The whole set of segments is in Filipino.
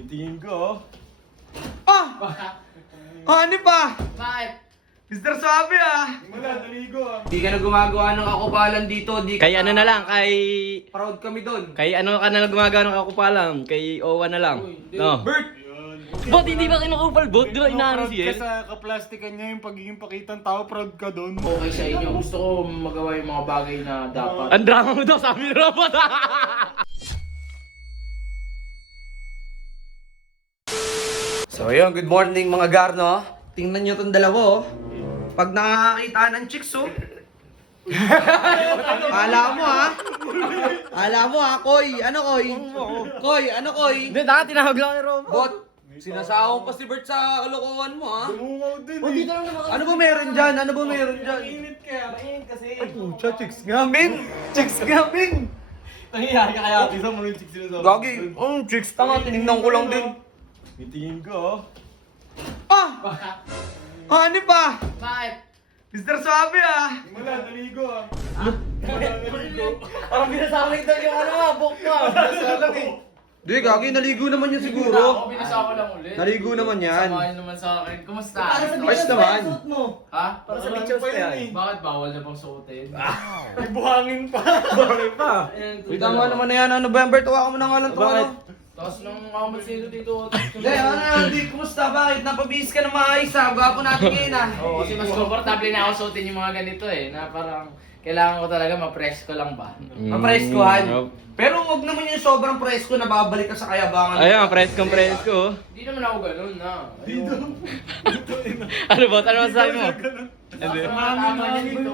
Titingin ko, oh. Ano pa? Bakit? Mr. Sabi Wala, naligo ah. Di ka na gumagawa ng kakupalan dito. Kay ano na lang, kay... Proud kami doon. Kay ano ka na lang gumagawa ng kakupalan? Kay Owa na lang. Uy, hindi. No. Bert! Bot, hindi ba kinukupal, Bot? Di ba inaano si Ka El? sa kaplastikan niya yung pagiging pakitang tao, proud ka doon. Okay sa inyo. Gusto ko magawa yung mga bagay na dapat. Ang drama mo daw, sabi ni Robot. So ayun, good morning mga Garno. Tingnan nyo itong dalawa oh. Pag nakakita ng chicks oh. Kala mo Koy. Ano Koy? Koy, ano Koy? Hindi, tinawag lang ni Robot. Bot, sinasahong pa si Bert sa kalokohan mo ha. Lumungaw din Oh, dito lang naman. Ano ba meron dyan? Ano ba meron dyan? Mainit kaya, mainit kasi. Ay pucha, chicks nga min! Chicks nga min! Nangyayari ka kaya, isa mo rin chicks sila sa... Gagi, chicks tanga, tinignan ko lang din. Titingin ko, oh. Ano pa? Bakit? Mr. Sabi Wala, naligo ah. Parang binasamig daw yung ano bok mo. Di, Gagi, naligo naman yan Ako, siguro. binasa ko lang ulit. Naligo naman yan. Samahin naman sa akin. Kumusta? Ayos naman. Ha? Para sa pictures ko yan. Bakit bawal na bang suotin? May buhangin pa. Buhangin pa. Uy, tama naman na yan. Ano ba yan, Bert? Huwag mo na nga lang ito. Bakit? Tapos nung amat sino dito. Hindi, di, kumusta? Bakit? Napabihis ka na maayos ha? Gwapo natin ngayon ha. Oo, kasi mas komportable na ako suotin yung mga ganito eh. Na parang kailangan ko talaga ma-press ko lang ba? Mapreskohan. Pero huwag naman yung sobrang presko na babalik ka sa kayabangan. Ayun, presko. Hindi naman ako ganun na. Dito. Ano Bot? Ano masasabi mo? Hindi. Tama niya dito.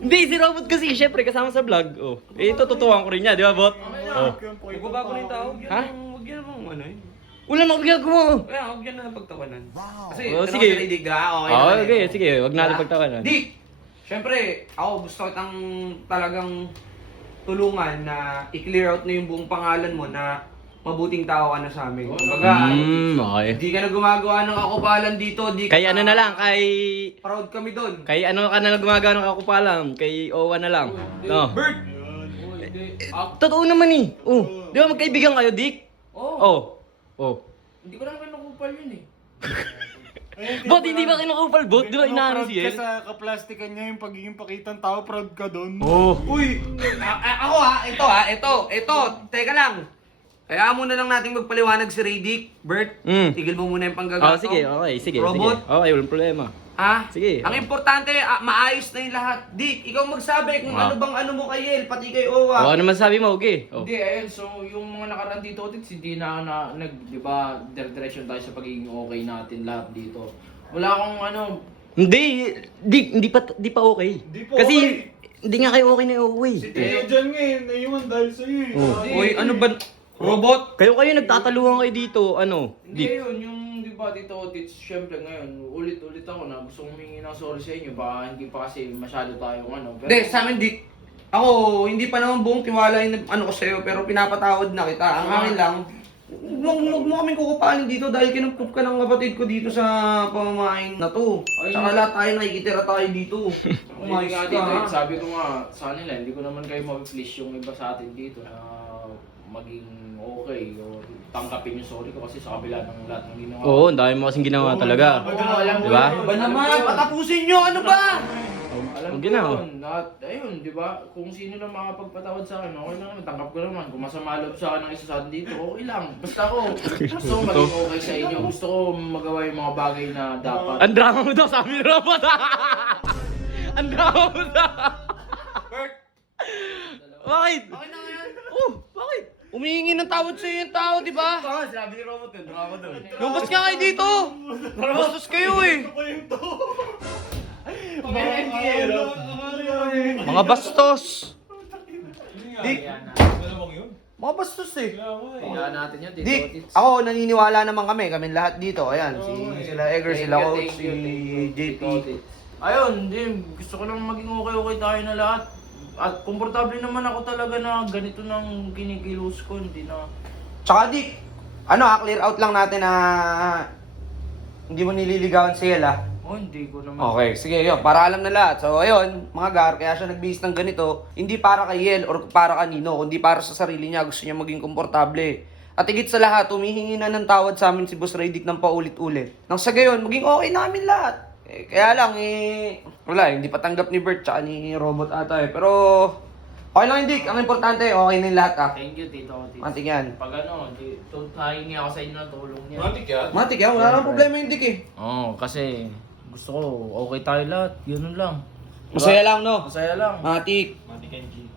Hindi, si Robot kasi, syempre, kasama sa vlog. Oh. Eh, ito, tutuwang ko rin niya, di ba, Bot? Oh. Nagbabago na yung tao. Ha? Huwag yan mong ano eh. Wala na akong ginagawa. Kaya, huwag yan na pagtawanan. Kasi, Oh, ano sige. ka naidig ha? Okay, Oh, naman eh. okay, sige, wag natin pagtawanan. Di, syempre, ako gusto kitang talagang tulungan na i-clear out na yung buong pangalan mo na mabuting tao ka na sa amin. Kumbaga, Okay. di ka na gumagawa ng kakupalan dito. Di ka Kay ano na lang, kay... proud kami doon. Kay ano ka na lang gumagawa ng kakupalan? Kay Owa na lang. No. Bert! Uy, hindi. Ako. Totoo naman eh. Oh, di ba magkaibigan kayo, Dick? Oo. Oh. Hindi ko naman kinukupal yun eh. Bot, hindi ba kinukupal, Bot? Di ba inaano si Ka El? sa kaplastikan niya yung pagiging pakitang tao, proud ka doon. Oh. Uy! Ako ito. Teka lang. Kaya muna lang natin magpaliwanag si Radic. Bert, tigil mo muna yung Oh, panggagato. sige, okay, sige. Robot? Sige. Okay, walang problema. Ha? Sige. Ang importante, maayos na yung lahat. Dick, ikaw magsabi kung Ah. ano bang ano mo kay Yel, pati kay Oh, Owa. ano masasabi mo? Okay. Oh. Hindi, ayun. So, yung mga nakaraan dito, hindi na di ba, direction tayo sa pagiging okay natin lahat dito. Wala akong ano, Hindi, di pa okay. Di pa Kasi okay. hindi nga kayo okay na okay. Si Tio dyan ngayon, naiwan dahil sa'yo eh. Oh. Uy, ano ba? Robot? Kayo nagtataluhan kayo dito, ano? hindi Dick. yun, yung di ba dito, syempre ngayon, ulit-ulit ako na gusto kong humingi ng sorry sa inyo, baka hindi pa kasi masyado tayong ano. Hindi, sa amin, Dick. Ako, hindi pa naman buong tiwala yung ano ko sa'yo, pero pinapatawad na kita. Ang akin lang, huwag mo kaming kukupalin dito dahil kinukup ka ng kapatid ko dito sa pamamain na to. Ay, Tsaka lahat tayo nakikitira tayo dito. Hindi Umayos nga ka, dito, ha? sabi ko nga sa kanila, hindi ko naman kayo ma-please yung iba sa atin dito na maging okay o tangkapin yung sorry ko kasi sa kabila ng lahat ng ginawa. Oo, ang dami mo kasing ginawa talaga. Huwag mo alam Di ba? Ba naman, patapusin nyo, ano ba? Alam Huwag ko ginawa. yun. At ayun, di ba? Kung sino lang makapagpatawad sa akin, okay lang naman. Tanggap ko naman. Kung masama loob sa akin ng isa sa atin dito, okay lang. Basta ako, gusto ko maging okay sa inyo. Gusto ko magawa yung mga bagay na dapat. Ang drama mo daw, sabi ni Robot. Ang drama mo daw. Bakit? Okay na yan. Oh, bakit? Umihingi ng tawad sa yung tao, di ba? Sabi ni Robot yun, drama daw. Lumabas nga kayo dito. Bastos kayo eh. Mga bastos. Dick, mga bastos eh. Kaya natin yan dito. Dick, Tits. ako naniniwala naman kami lahat dito. Ayan, sila Egger, sila Coach, si JP. Ayun, di, gusto ko lang maging okay tayo na lahat. At komportable naman ako talaga na ganito nang kinikilos ko, hindi na... Tsaka Dick, clear out lang natin na hindi mo nililigawan si Yel ah. Oh, hindi ko naman. Okay, sige yun, para alam na lahat. So ayun, mga Gar, kaya siya nagbihis ng ganito, hindi para kay Yel or para kanino, kundi para sa sarili niya, gusto niya maging komportable. At higit sa lahat, humihingi na ng tawad sa amin si Boss Radic ng paulit-ulit. Nang sa gayon, maging okay namin lahat. Kaya lang, wala, hindi pa tanggap ni Bert tsaka ni Robot ata eh. Pero, okay lang hindi. Ang importante, okay na yung lahat ah. Thank you, Tito. Matik yan. Pag tahingi ako sa inyo ng tulong niya. Matik yan, wala nang problema yung Dik eh. Oo, kasi gusto ko okay tayo lahat. Ganun lang. Masaya lang, no? Masaya lang. Matik. Mati Kenji.